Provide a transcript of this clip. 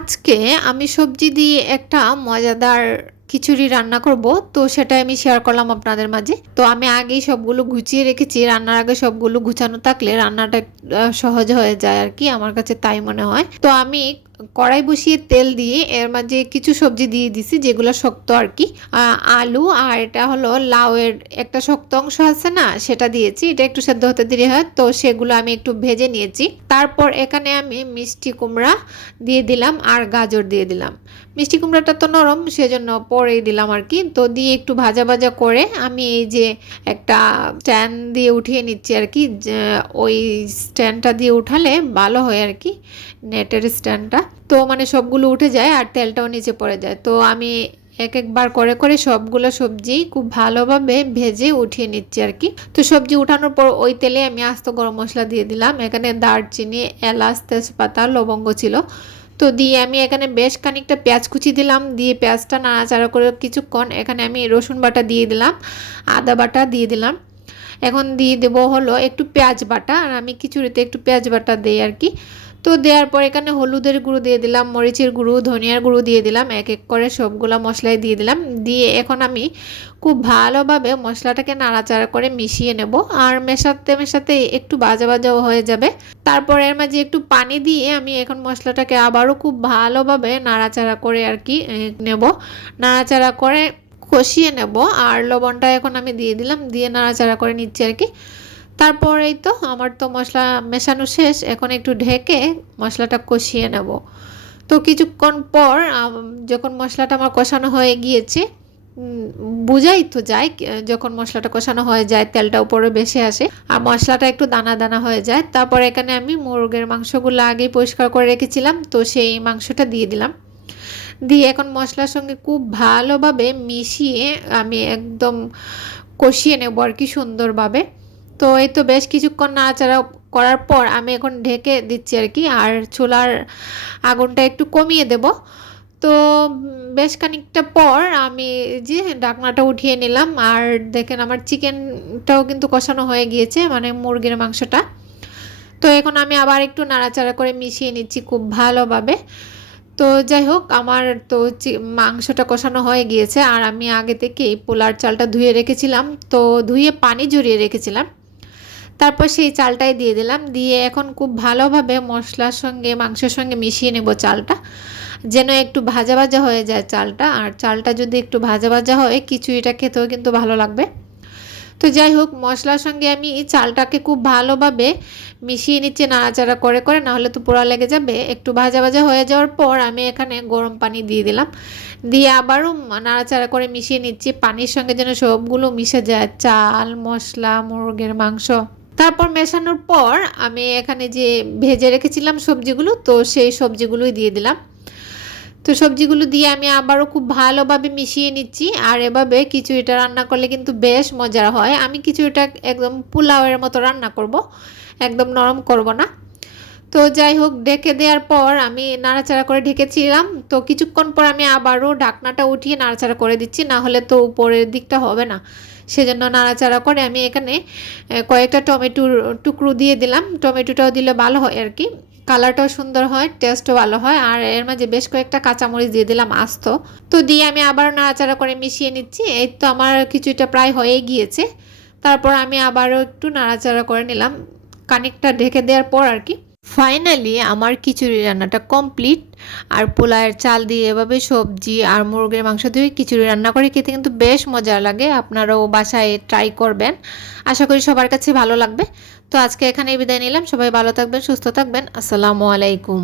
আজকে আমি সবজি দিয়ে একটা মজাদার খিচুড়ি রান্না করব, তো সেটা আমি শেয়ার করলাম আপনাদের মাঝে। তো আমি আগেই সবগুলো গুছিয়ে রেখেছি, রান্নার আগে সবগুলো গুছানো থাকলে রান্নাটা সহজ হয়ে যায় আর কি, আমার কাছে তাই মনে হয়। তো আমি কড়াই বসিয়ে তেল দিয়ে এর মাঝে কিছু সবজি দিয়ে দিছি, যেগুলো শক্ত আর কি। আলু আর এটা হলো লাউয়ের একটা শক্ত অংশ আছে না, সেটা দিয়েছি। এটা একটু সেদ্ধ হতে দেরি হয়, তো সেগুলো আমি একটু ভেজে নিয়েছি। তারপর এখানে আমি মিষ্টি কুমড়া দিয়ে দিলাম আর গাজর দিয়ে দিলাম। মিষ্টি কুমড়াটা তো নরম, সেজন্য পরেই দিলাম আর কি। তো দিয়ে একটু ভাজা ভাজা করে আমি এই যে একটা স্ট্যান্ড দিয়ে উঠিয়ে নিচ্ছি আর কি ওই স্ট্যান্ডটা দিয়ে উঠালে ভালো হয় আর কি, নেটের স্ট্যান্ডটা। তো মানে সবগুলো উঠে যায় আর তেলটাও নিচে পড়ে যায়। তো আমি এক একবার করে করে সবগুলো সবজি খুব ভালোভাবে ভেজে উঠিয়ে নিচ্ছি আর কি। তো সবজি উঠানোর পর ওই তেলে আমি আস্ত গরম মশলা দিয়ে দিলাম। এখানে দারচিনি, এলাচ, তেজপাতা, লবঙ্গ ছিল। তো দিয়ে আমি এখানে বেশ খানিকটা পেঁয়াজ কুচি দিলাম। দিয়ে পেঁয়াজটা নাড়াচাড়া করে কিছুক্ষণ এখানে আমি রসুন বাটা দিয়ে দিলাম, আদা বাটা দিয়ে দিলাম। এখন দিয়ে দেবো হলো একটু পেঁয়াজ বাটা, আর আমি খিচুড়িতে একটু পেঁয়াজ বাটা দিই আর কি। তো দেওয়ার পর এখানে হলুদের গুঁড়ো দিয়ে দিলাম, মরিচের গুঁড়ো, ধনিয়ার গুঁড়ো দিয়ে দিলাম, এক এক করে সবগুলো মশলাই দিয়ে দিলাম। দিয়ে এখন আমি খুব ভালোভাবে মশলাটাকে নাড়াচাড়া করে মিশিয়ে নেব আর মেশাতে মেশাতে একটু বাজা বাজাও হয়ে যাবে। তারপর এর মাঝে একটু পানি দিয়ে আমি এখন মশলাটাকে আবারও খুব ভালোভাবে নাড়াচাড়া করে আর কি নেব। নাড়াচাড়া করে কষিয়ে নেব আর লবণটা এখন আমি দিয়ে দিলাম, দিয়ে নাড়াচাড়া করে নিচ্ছি আর কি। তারপরেই তো আমার তো মশলা মেশানো শেষ, এখন একটু ঢেকে মশলাটা কষিয়ে নেব। তো কিছুক্ষণ পর যখন মশলাটা আমার কষানো হয়ে গিয়েছে বোঝাই তো যায়, যখন মশলাটা কষানো হয়ে যায়, তেলটা উপরে বেশি আসে, আর মশলাটা একটু দানা দানা হয়ে যায়, তারপর এখানে আমি মুরগের মাংসগুলো আগেই পরিষ্কার করে রেখেছিলাম, তো সেই মাংসটা দিয়ে দিলাম। দিয়ে এখন মশলার সঙ্গে খুব ভালোভাবে মিশিয়ে আমি একদম কষিয়ে নেব আর কি সুন্দরভাবে। তো এই তো বেশ কিছুক্ষণ নাড়াচাড়া করার পর আমি এখন ঢেকে দিচ্ছি আর কি, আর চুলার আগুনটা একটু কমিয়ে দেব। তো বেশ খানিকটা পর আমি যে ডাকনাটা উঠিয়ে নিলাম, আর দেখেন আমার চিকেনটাও কিন্তু কষানো হয়ে গিয়েছে মানে মুরগির মাংসটা। তো এখন আমি আবার একটু নাড়াচাড়া করে মিশিয়ে নিচ্ছি খুব ভালোভাবে। তো যাই হোক, আমার তো মাংসটা কষানো হয়ে গিয়েছে, আর আমি আগে থেকেই পোলার চালটা ধুয়ে রেখেছিলাম। তো ধুয়ে পানি জড়িয়ে রেখেছিলাম। তারপর সেই চালটাই দিয়ে দিলাম। দিয়ে এখন খুব ভালোভাবে মশলার সঙ্গে, মাংসের সঙ্গে মিশিয়ে নেব চালটা। যেন একটু ভাজা ভাজা হয়ে যায় চালটা। আর চালটা যদি একটু ভাজা ভাজা হয়, খিচুড়িটা খেতেও কিন্তু ভালো লাগবে। তো যাই হোক, মশলার সঙ্গে আমি এই চালটাকে খুব ভালোভাবে মিশিয়ে নিচ্ছি, নাড়াচাড়া করে করে। নাহলে তো পোড়া লেগে যাবে। একটু ভাজা ভাজা হয়ে যাওয়ার পর আমি এখানে গরম পানি দিয়ে দিলাম। দিয়ে আবারও নাড়াচাড়া করে মিশিয়ে নিচ্ছি। পানির সঙ্গে যেন সবগুলো মিশে যায়। চাল, মশলা, মুরগির মাংস। তারপর মেশানোর পর আমি এখানে যে ভেজে রেখেছিলাম সবজিগুলো, তো সেই সবজিগুলোই দিয়ে দিলাম। তো সবজিগুলো দিয়ে আমি আবারও খুব ভালোভাবে মিশিয়ে নিচ্ছি। আর এভাবে খিচুড়িটা রান্না করলে কিন্তু বেশ মজার হয়। আমি খিচুড়িটা একদম পোলাওয়ের মতো রান্না করব। একদম নরম করব না। তো যাই হোক, ডেকে দেওয়ার পর আমি নাড়াচাড়া করে ঢেকেছিলাম। তো কিছুক্ষণ পর আমি আবারও ঢাকনাটা উঠিয়ে নাড়াচাড়া করে দিচ্ছি, না হলে তো উপরের দিকটা হবে না। সেজন্য নাড়াচাড়া করে আমি এখানে কয়েকটা টমেটোর টুকরো দিয়ে দিলাম। টমেটোটাও দিলে ভালো হয় আর কি। কালারটাও সুন্দর হয়, টেস্টও ভালো হয়, আর এর মাঝে বেশ কয়েকটা কাঁচামরিচ দিয়ে দিলাম আস্ত। তো দিয়ে আমি আবার নাড়াচাড়া করে মিশিয়ে নিচ্ছি, এই তো আমার কিছুটা প্রায় হয়ে গিয়েছে। তারপর আমি আবারও একটু নাড়াচাড়া করে নিলাম। কানেকটা ঢেকে দেওয়ার পর আর কি ফাইনালি আমার খিচুড়ি রান্নাটা কমপ্লিট আর পোলায়ের চাল দিয়ে এভাবে সবজি আর মুরগের মাংস দিয়ে খিচুড়ি রান্না করে খেতে কিন্তু বেশ মজা লাগে। আপনারাও বাসায় ট্রাই করবেন। আশা করি সবার কাছে ভালো লাগবে। তো আজকে এখানে বিদায় নিলাম। সবাই ভালো থাকবেন, সুস্থ থাকবেন। আসসালামু আলাইকুম।